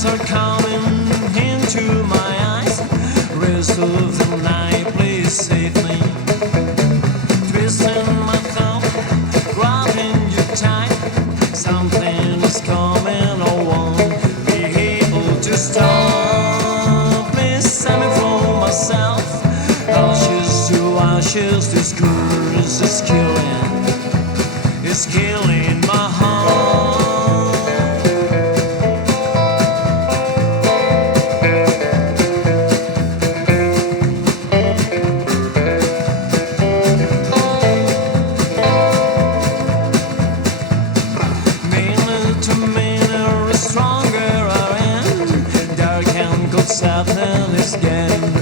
Tears are coming into my eyes. Rest of the night, please save me. Twisting my thumb, grabbing you tight. Something is coming, I won't be able to stop. Please save me from myself. Ashes to ashes, this curse is killing. It's killing my heart. Sadness is getting